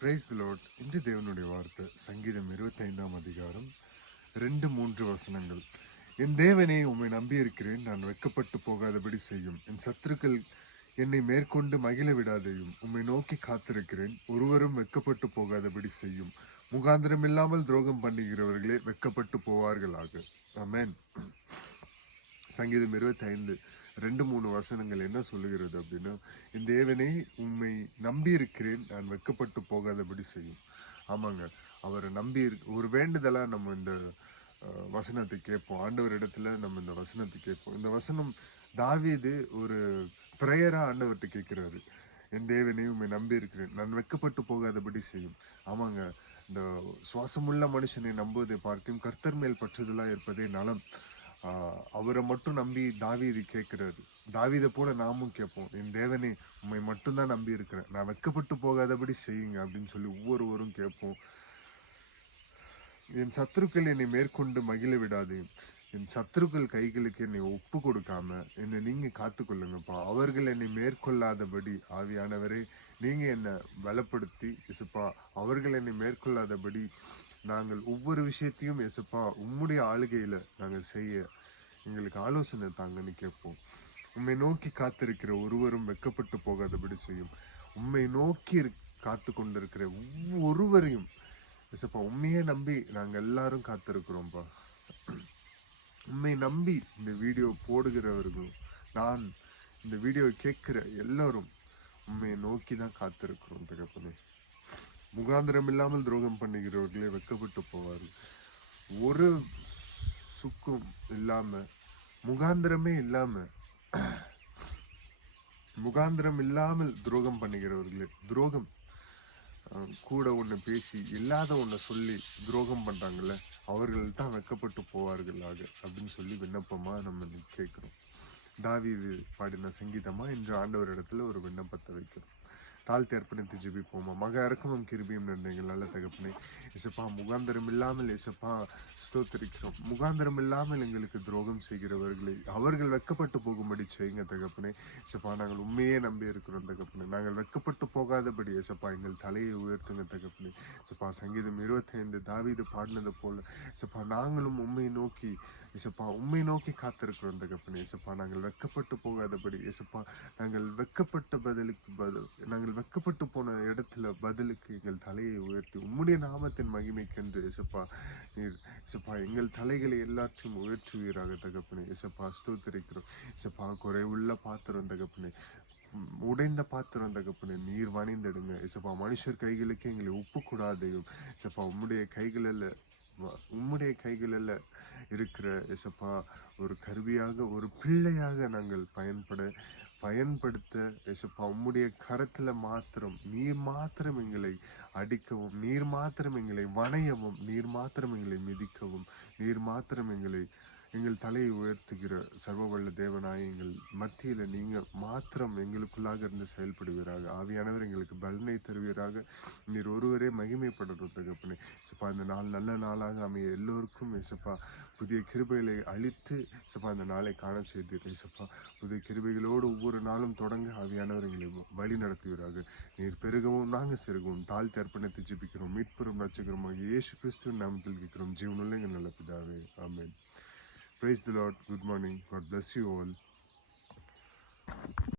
Praise the Lord. இன்று தேவனுடைய வார்த்தை சங்கீதம் 25ஆம் அதிகாரம் 2-3 வசனங்கள். என் தேவனே, உம்மை நம்பியிருக்கிறேன். நான் வெட்கப்பட்டு போகாதபடி செய்யும். என் சத்துருக்கள் என்னை மேற்கொண்டு மகிழ விடாதேயும். உம்மை நோக்கி காத்திருக்கிறேன். ஒருவரும் வெட்கப்பட்டு போகாதபடி செய்யும். முகாந்திரம் இல்லாமல் துரோகம் பண்ணுகிறவர்களே வெட்கப்பட்டு போவார்களாக. ஆமென். சங்கீதம் 25:2-3 வசனங்கள் என்ன சொல்லுகிறது அப்படின்னா, என் தேவனே, உம்மை நம்பி இருக்கிறேன். நான் வெட்கப்பட்டு போகாதபடி செய்யும். ஆமாங்க, அவரை நம்பி ஒரு வேண்டுதலா நம்ம இந்த வசனத்தை கேட்போம். ஆண்டவர் இடத்துல நம்ம இந்த வசனத்தை கேட்போம். இந்த வசனம் தாவீது ஒரு பிரேயரா ஆண்டவர்கிட்ட கேட்கிறாரு. என் தேவனே, உம்மை நம்பி இருக்கிறேன். நான் வெட்கப்பட்டு போகாதபடி செய்யும். ஆமாங்க, இந்த சுவாசமுள்ள மனுஷனை நம்புவதை பார்க்கும் கர்த்தர் மேல் பற்றுதலா இருப்பதே நலம். அவரை மட்டும் நம்பி தாவீது கேட்கிறாரு. தாவீதை போல நாமும் கேட்போம். என் தேவனே, உம்மை மட்டும்தான் நம்பி இருக்கிறேன். நான் வெட்கப்பட்டு போகாதபடி செய்யுங்க அப்படின்னு சொல்லி ஒவ்வொருவரும் கேட்போம். என் சத்துருக்கள் என்னை மேற்கொண்டு மகிழ விடாதே. என் சத்துருக்கள் கைகளுக்கு என்னை ஒப்பு கொடுக்காம என்னை நீங்க காத்துக்கொள்ளுங்கப்பா. அவர்கள் என்னை மேற்கொள்ளாதபடி ஆவியானவரே நீங்க என்னை பலப்படுத்தி இசுப்பா, அவர்கள் என்னை மேற்கொள்ளாதபடி நாங்கள் ஒவ்வொரு விஷயத்தையும் இசுப்பா உம்முடைய ஆளுகையில நாங்கள் செய்ய எங்களுக்கு ஆலோசனை தாங்கன்னு கேட்போம். உம்மை நோக்கி காத்திருக்கிற ஒருவரும் வெட்கப்பட்டு போகாதபடி செய்யும். உம்மை நோக்கி காத்து கொண்டிருக்கிற ஒவ்வொருவரையும் இசப்பா உண்மையே நம்பி நாங்க எல்லாரும் காத்திருக்கிறோம்ப்பா. உண்மை நம்பி இந்த வீடியோ போடுகிறவர்களும் நான் இந்த வீடியோ கேட்கிற எல்லாரும் உண்மையை நோக்கி தான் காத்திருக்கிறோம் தகப்பனே. முகாந்திரம் இல்லாமல் துரோகம் பண்ணுகிறவர்களே வெட்கப்பட்டு போவார்கள். ஒரு சுக்கும் இல்லாம முகாந்திரமே இல்லாம முகாந்திரம் இல்லாமல் துரோகம் பண்ணுகிறவர்களே, துரோகம் கூட ஒன்று பேசி இல்லாத ஒன்றை சொல்லி துரோகம் பண்ணுறாங்கல்ல, அவர்கள் தான் வெட்கப்பட்டு போவார்களாக அப்படின்னு சொல்லி விண்ணப்பமா நம்ம கேட்குறோம். தாவீது பாடின சங்கீதமா இன்று ஆண்டவர் இடத்துல ஒரு விண்ணப்பத்தை வைக்கிறோம். தாழ்த்தி அர்ப்பணித்து ஜெபிப்போமா. மக இறக்கமும் கிருபியும் நிறைந்த நல்ல தகப்பனே, இசப்பா முகாந்திரம் இல்லாமல் இசப்பா ஸ்தோத்திரிக்கிறோம். முகாந்திரம் இல்லாமல் எங்களுக்கு துரோகம் செய்கிறவர்களை அவர்கள் வெட்கப்பட்டு போகும்படி செய்யுங்க தகப்பனே. இசப்பா நாங்கள் உண்மையே நம்பி இருக்கிறோம் தகப்பனே. நாங்கள் வெட்கப்பட்டு போகாதபடி இசப்பா எங்கள் தலையை உயர்த்துங்க தகப்பனே. இசப்பா சங்கீதம் 25 தாவீது பாடினது போல இசப்பா நாங்களும் உண்மையை நோக்கி இசப்பா உண்மை நோக்கி காத்திருக்கிறோம் தகப்பனே. இசப்பா நாங்கள் வெட்கப்பட்டு போகாதபடி இசப்பா நாங்கள் வெட்கப்பட்டு போன இடத்துல பதிலுக்கு எங்கள் தலையை உயர்த்தி உம்முடைய நாமத்தின் மகிமைக்கென்று இசப்பா நீர் இசப்பா எங்கள் தலைகளை எல்லாத்தையும் உயர்த்துவீராக தகப்பனே. இசப்பா ஸ்தோத்திரிக்கிறோம். இசப்பா குறைவுள்ள பாத்திரம் தகப்பனே, உடைந்த பாத்திரம் தகப்பனே, நீர் வணிந்திடுங்க இசப்பா. மனுஷர் கைகளுக்கு எங்களை ஒப்பு கூடாதையும் இசப்பா உம்முடைய கைகளில் இருக்கிற இசப்பா ஒரு கருவியாக ஒரு பிள்ளையாக நாங்கள் பயன்படுத்த இசப்பா உம்முடைய கரத்துல மாத்திரம் நீர் மாத்திரம் எங்களை அடிக்கவும், நீர் மாத்திரம் எங்களை வணையவும், நீர் மாத்திரம் எங்களை மிதிக்கவும், நீர் மாத்திரம் எங்கள் தலையை உயர்த்துகிற சர்வவல்ல தேவனாய் எங்கள் மத்தியில நீங்க மாத்திரம் எங்களுக்குள்ளாக இருந்து செயல்படுவீராக. ஆவியானவர் எங்களுக்கு பலனை தருவீராக. நீர் ஒருவரே மகிமைப்படணும் தகப்பனே. இசப்பா இந்த நாள் நல்ல நாளாக அமைய எல்லோருக்கும் இசப்பா புதிய கிருபைகளை அளித்து இசப்பா இந்த நாளை காண செய்தீர் இசப்பா. புதிய கிருபைகளோடு ஒவ்வொரு நாளும் தொடங்க ஆவியானவர் எங்களை வழி நடத்துவீராக. நீர் பெருகவும் நாங்கள் சிறுகவும் தாழ்த்தி அர்ப்பணித்து ஜெபிக்கிறோம். மீட்பெரும் ரட்சகருமாக இயேசு கிறிஸ்துவின் நாமத்தில் கேட்கிறோம் ஜீவனுள்ள எங்கள் நல்ல பிதாவே, ஆமென். Praise the Lord. Good morning. God bless you all.